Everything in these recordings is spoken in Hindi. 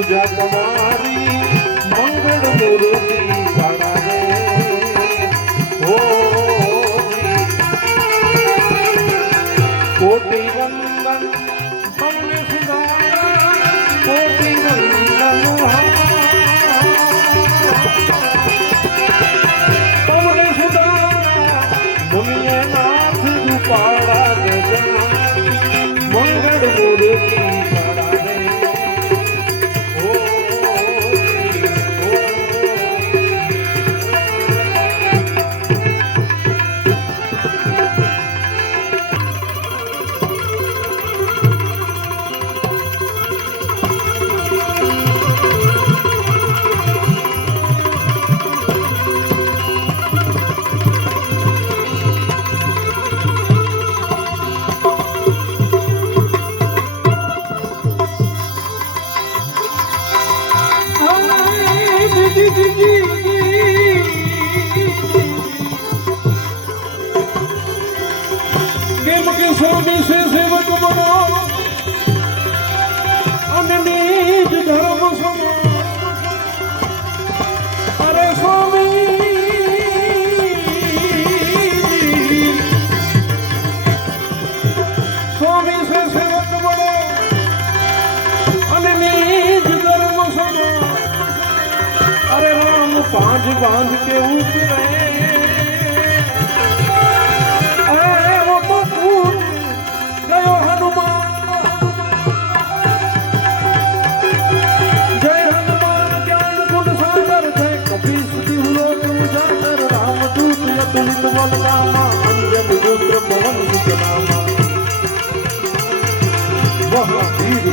પૂજા તમારી મંગળ મૂર્તિ ગણાવે ઓ કોટી વંદન તમને સુધારા કોટી વંદન તમને સુધારા મુનિએ નાથ રૂપાળા ગજના મંગળ મૂર્તિ ગણાવે સ્વામી સે સેવક બનો અને નિજ ધર્મ સમો અરે સ્વામી સ્વામી સે સેવક બનો અને નિજ ધર્મ સમો અરે રામ પાંચ બાંધ કે ઉતરે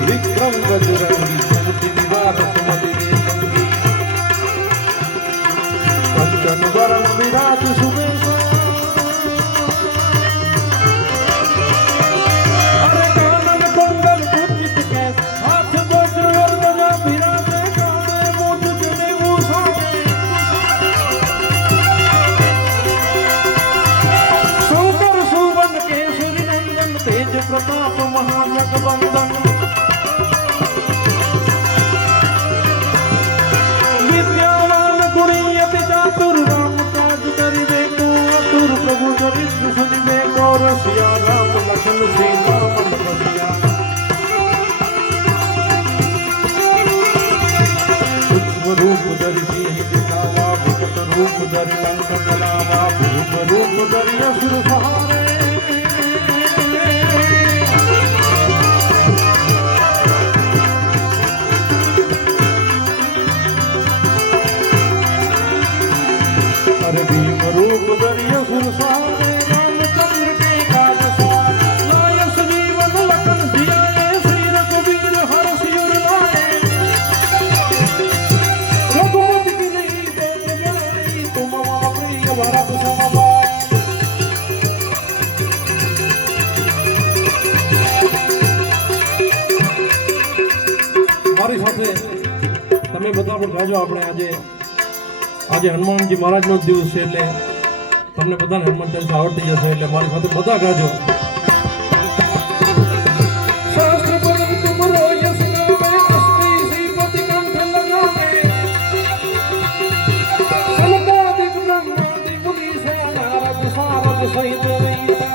विक्रम बजरंगी सुमति निवार सुमति संगी कंचन वरम विराज सुबेश अरे कानन कुंडल कुंजित कैस हाथ वज्र और ध्वजा विराजे कांधे मुझ जने भूषाणे शंकर सुवन केसरी नंदन तेज प्रताप महाजगवंदन प्रभु चरित्र सुनिबे गौर सिया राम लखन सीता मन बसिया सूक्ष्म रूप धरि सिंह दिखावा विकट रूप धरि लंक जलावा भूप रूप धरि असुर सहारे अरे भीम रूप धरि असुर सहारे रामचंद्र के काज सवार लाय सुजीवन लखन जियाए श्री रघुवीर हर्ष उर लाए रघुपति की रही बात बनाई तुम प्रिय भरत सम भाई મારી સાથે તમે બધા પણ ગાજો આપણે આજે હનુમાનજી મહારાજનો જ દિવસ છે એટલે તમને બધાને હનુમાન ચાલીસા આવડતી જશે એટલે મારી સાથે બધા ગાજો શાસ્ત્ર પદમ તુમરો યશ નામે અસ્તિ શ્રીપતિ કંઠ લગાવે સનકાદિક બ્રહ્માદિ મુનીષા નારદ સારદ સહિત રહીતા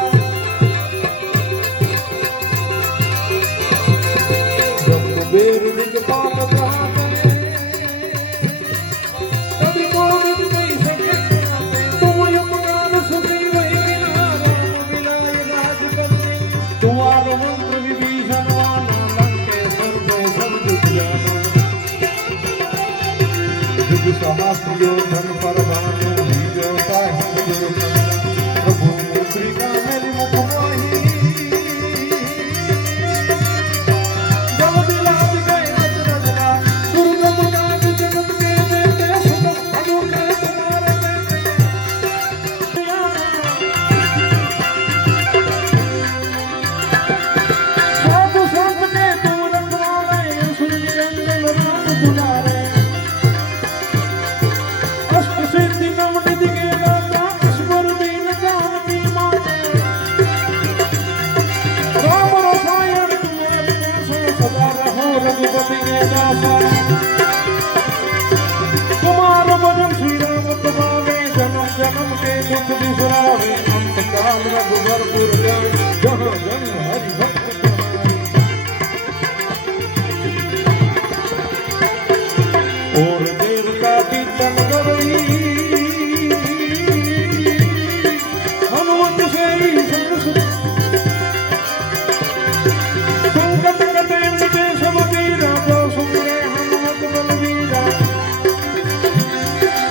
જબ બેર નિજ પાપ કહાતે तुम्हारो मंत्र विभीषण वाना लंकेश्वर में सब युग सहस्त्रियो धन पर भानु बीजो साहिब प्रभु मुद्रिका मेरी मुख माही जब दिलाद गए रज रजना दुर्गम काज जगत के देते सुख अनूठे तुम्हारे देते सिद्धि दासा तुम्हारो भजन श्री राम तुम्हारे जन्म जन्म के दुख बिसरावे अंत काल रघुबरपुर जाए जहाँ जन हरि भक्त और देवता की तनगरी हनुमत से ही संकट कटे मिटे सब पीरा जो सुमरे हनुमत बलवीरा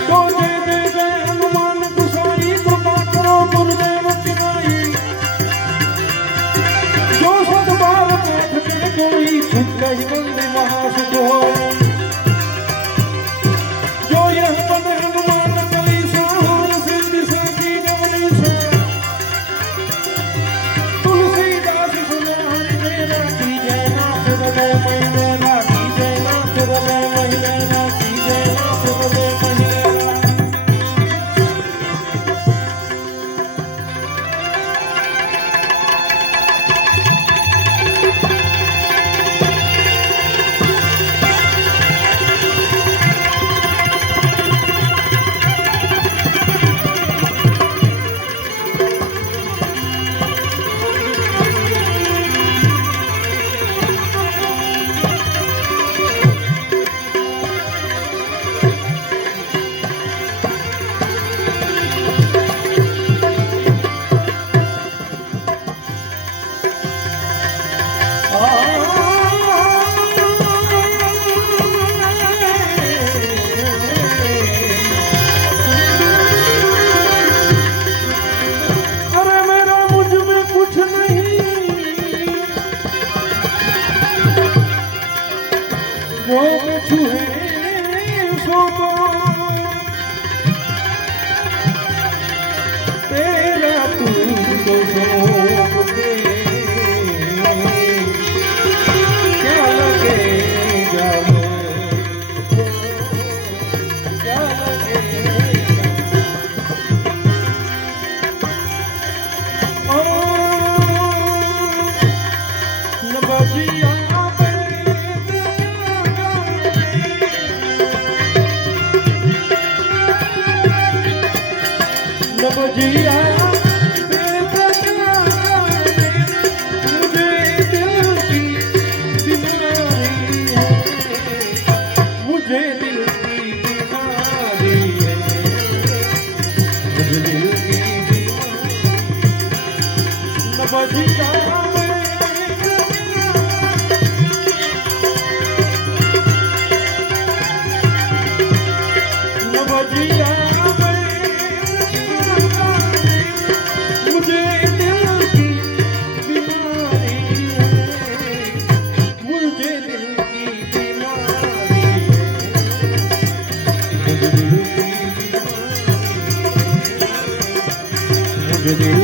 तो जय जय जय हनुमान गुसाई कृपा करो गुरुदेव की नाई जो सत बार बैठ के कोई छुट ही बंदी महासुख हो जो यह पद हनुमान चालीसा हार सिद्धि साखी गवनीसा तुलसीदास सुना हरि मेरा की जय नाथ हृदय महिमेरा की जय नाथ हृदय महिमेरा की जय नाथ हृदय महिमेरा वो छुए सोबो तेरा तू तो सोप दे क्या लगेगा क्या लगेगा नवाजिया नवजिया मुझे दिल की बीमारी है मुझे दिल की बीमारी है मुझे दिल की बीमारी नवजिया नवजिया मुझे दिल